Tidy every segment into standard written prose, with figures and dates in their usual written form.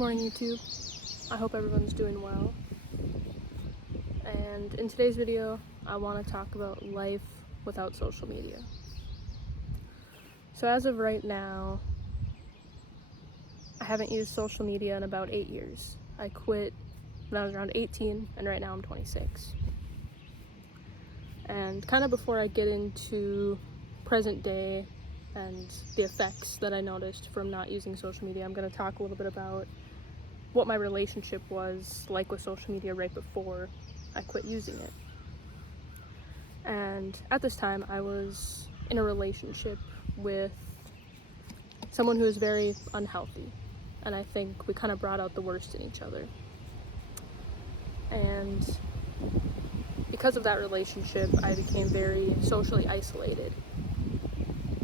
Morning YouTube. I hope everyone's doing well. And in today's video, I want to talk about life without social media. So as of right now, I haven't used social media in about 8 years. I quit when I was around 18, and right now I'm 26. And kind of before I get into present day and the effects that I noticed from not using social media, I'm going to talk a little bit about what my relationship was like with social media right before I quit using it. And at this time, I was in a relationship with someone who was very unhealthy, and I think we kind of brought out the worst in each other. And because of that relationship, I became very socially isolated,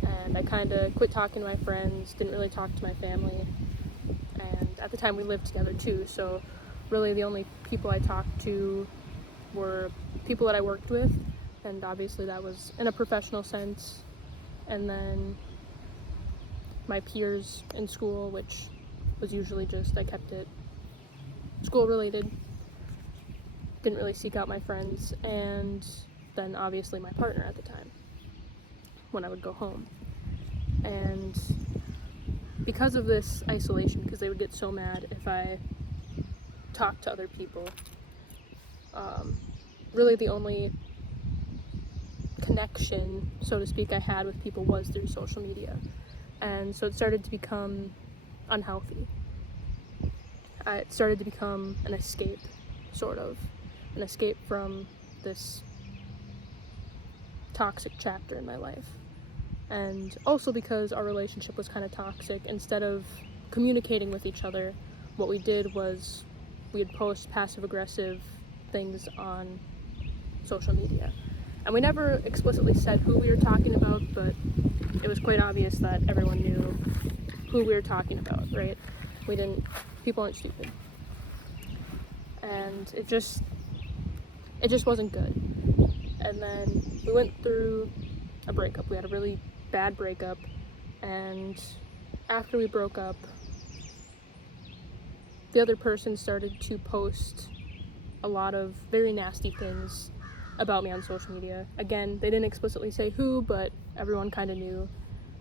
and I kind of quit talking to my friends, didn't really talk to my family. And at the time we lived together too, so really the only people I talked to were people that I worked with, and obviously that was in a professional sense, and then my peers in school, which was usually just, I kept it school related, didn't really seek out my friends, and then obviously my partner at the time when I would go home. And because of this isolation, because they would get so mad if I talked to other people, really the only connection, so to speak, I had with people was through social media. And so it started to become unhealthy. It started to become an escape, sort of. An escape from this toxic chapter in my life. And also because our relationship was kind of toxic, instead of communicating with each other, what we did was we'd post passive-aggressive things on social media. And we never explicitly said who we were talking about, but it was quite obvious that everyone knew who we were talking about, right? People aren't stupid. And it just wasn't good. And then we went through a breakup. We had a really bad breakup, and after we broke up, the other person started to post a lot of very nasty things about me on social media. Again, they didn't explicitly say who, but everyone kind of knew,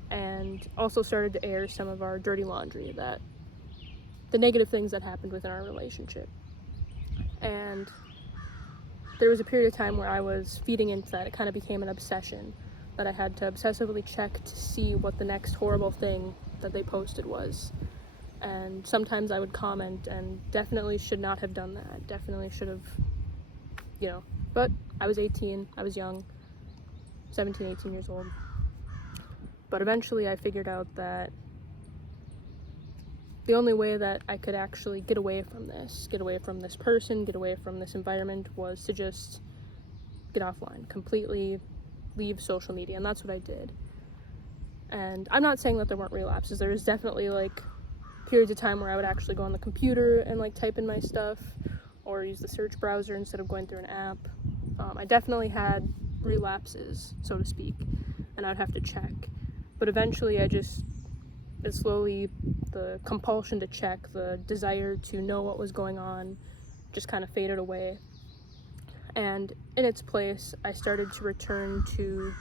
and also started to air some of our dirty laundry, the negative things that happened within our relationship. And there was a period of time where I was feeding into that. It kind of became an obsession, that I had to obsessively check to see what the next horrible thing that they posted was. And sometimes I would comment, and definitely should not have done that. Definitely should have, but I was 18, I was young, 17, 18 years old. But eventually I figured out that the only way that I could actually get away from this person, get away from this environment, was to just get offline, completely leave social media, and that's what I did. And I'm not saying that there weren't relapses. There was definitely periods of time where I would actually go on the computer and type in my stuff, or use the search browser instead of going through an app. I definitely had relapses, so to speak, and I'd have to check. But eventually the compulsion to check, the desire to know what was going on, just kind of faded away. And in its place, I started to return to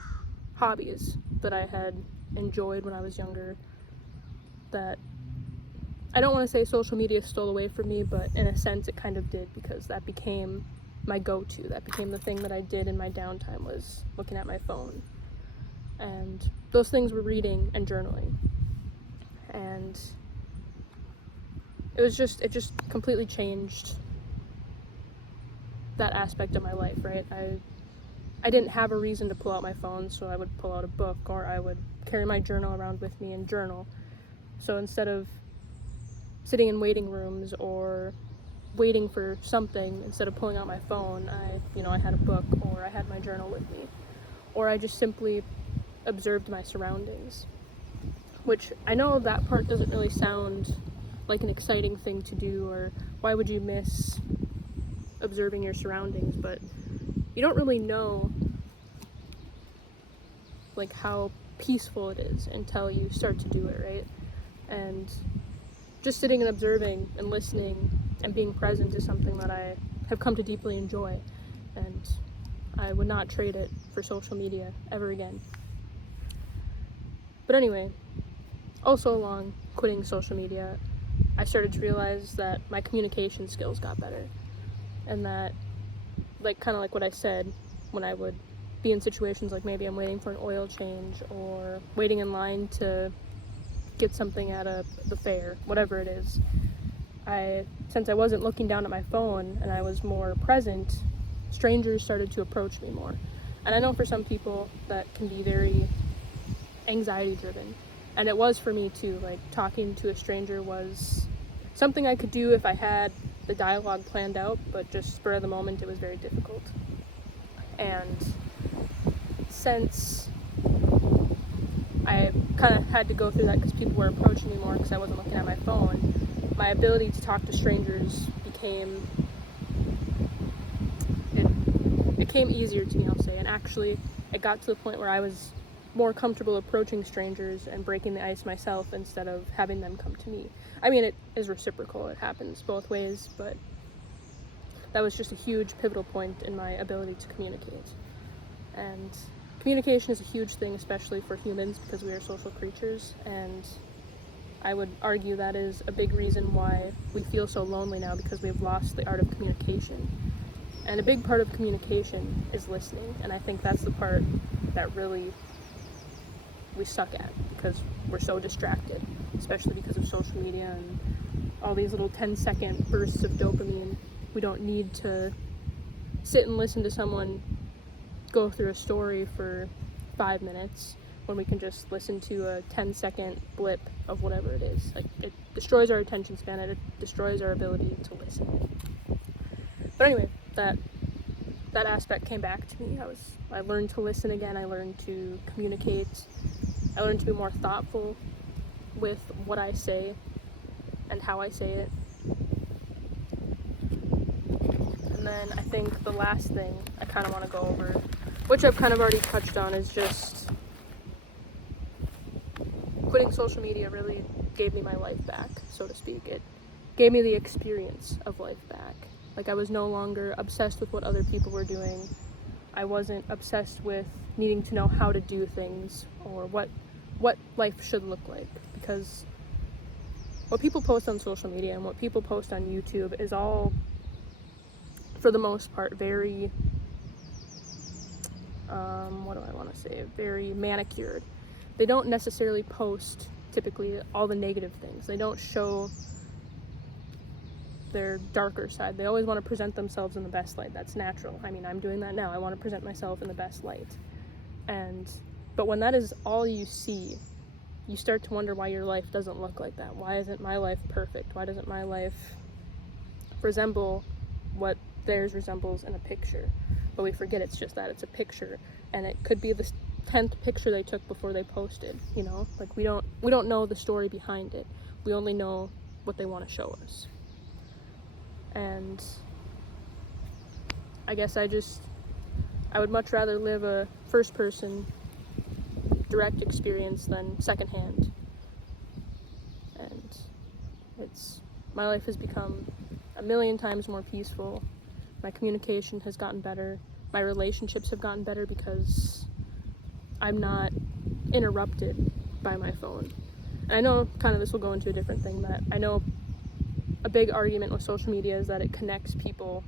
hobbies that I had enjoyed when I was younger, that I don't want to say social media stole away from me, but in a sense it kind of did, because that became my go-to. That became the thing that I did in my downtime, was looking at my phone. And those things were reading and journaling. And it just completely changed that aspect of my life, right? I didn't have a reason to pull out my phone, so I would pull out a book, or I would carry my journal around with me and journal. So instead of sitting in waiting rooms or waiting for something, instead of pulling out my phone, I had a book, or I had my journal with me, or I just simply observed my surroundings. Which I know that part doesn't really sound like an exciting thing to do, or why would you miss observing your surroundings, but you don't really know how peaceful it is until you start to do it, right? And just sitting and observing and listening and being present is something that I have come to deeply enjoy, and I would not trade it for social media ever again. But anyway, also along quitting social media, I started to realize that my communication skills got better, and that, kind of like what I said, when I would be in situations like maybe I'm waiting for an oil change or waiting in line to get something at the fair, whatever it is, since I wasn't looking down at my phone and I was more present, strangers started to approach me more. And I know for some people that can be very anxiety driven, and it was for me too. Like, talking to a stranger was something I could do if I had the dialogue planned out, but just spur of the moment, it was very difficult. And since I kind of had to go through that because people were approaching me more because I wasn't looking at my phone, my ability to talk to strangers became easier to me, I'll say. And actually, it got to the point where I was more comfortable approaching strangers and breaking the ice myself instead of having them come to me. I mean, it is reciprocal, it happens both ways, but that was just a huge pivotal point in my ability to communicate. And communication is a huge thing, especially for humans, because we are social creatures, and I would argue that is a big reason why we feel so lonely now, because we've lost the art of communication. And a big part of communication is listening, and I think that's the part that really we suck at, because we're so distracted, especially because of social media and all these little 10-second bursts of dopamine. We don't need to sit and listen to someone go through a story for 5 minutes when we can just listen to a 10-second blip of whatever it is. Like, it destroys our attention span, it destroys our ability to listen. But anyway, that aspect came back to me. I learned to listen again, I learned to communicate, I learned to be more thoughtful with what I say and how I say it. And then I think the last thing I kind of want to go over, which I've kind of already touched on, is just quitting social media really gave me my life back, so to speak. It gave me the experience of life back. Like, I was no longer obsessed with what other people were doing. I wasn't obsessed with needing to know how to do things or what life should look like, because what people post on social media and what people post on YouTube is all, for the most part, very very manicured. They don't necessarily post typically all the negative things. They don't show their darker side. They always want to present themselves in the best light. That's natural. I mean, I'm doing that now. I want to present myself in the best light. But when that is all you see, you start to wonder why your life doesn't look like that. Why isn't my life perfect? Why doesn't my life resemble what theirs resembles in a picture? But we forget it's just that. It's a picture, and it could be the 10th picture they took before they posted, you know? Like, we don't know the story behind it. We only know what they want to show us. And I guess I would much rather live a first-person direct experience than secondhand. And my life has become a million times more peaceful. My communication has gotten better. My relationships have gotten better because I'm not interrupted by my phone. And I know kind of this will go into a different thing, that I know a big argument with social media is that it connects people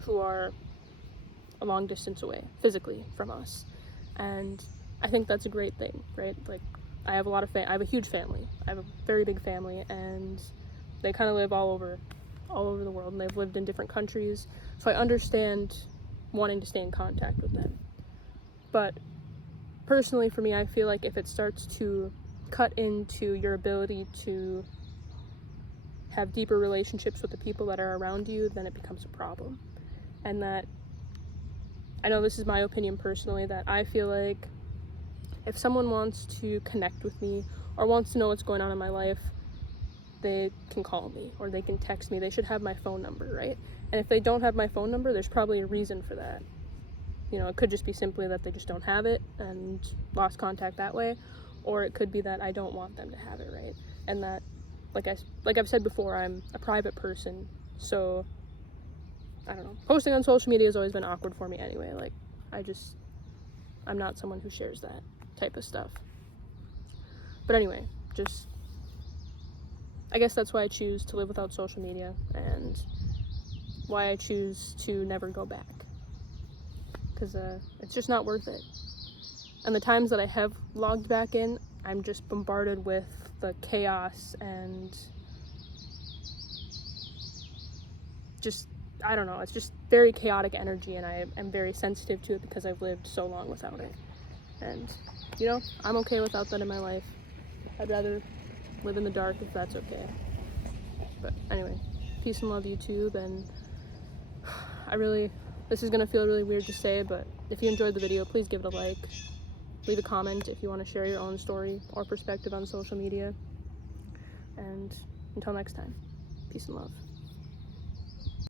who are a long distance away physically from us. And I think that's a great thing, right? Like, I have a huge family. I have a very big family, and they kind of live all over the world, and they've lived in different countries. So I understand wanting to stay in contact with them. But personally, for me, I feel like if it starts to cut into your ability to have deeper relationships with the people that are around you, then it becomes a problem. And that, I know this is my opinion personally, that I feel like if someone wants to connect with me or wants to know what's going on in my life, they can call me or they can text me. They should have my phone number, right? And if they don't have my phone number, there's probably a reason for that. You know, it could just be simply that they just don't have it and lost contact that way, or it could be that I don't want them to have it, right? And that, like I've said before, I'm a private person, so I don't know. Posting on social media has always been awkward for me anyway. Like, I'm not someone who shares that type of stuff. But anyway, I guess that's why I choose to live without social media, and why I choose to never go back. Because it's just not worth it. And the times that I have logged back in, I'm just bombarded with the chaos and just, I don't know, it's just very chaotic energy, and I am very sensitive to it because I've lived so long without it. And, you know, I'm okay without that in my life. I'd rather live in the dark if that's okay. But anyway, peace and love, YouTube, and this is gonna feel really weird to say, but if you enjoyed the video, please give it a like. Leave a comment if you want to share your own story or perspective on social media. And until next time, peace and love.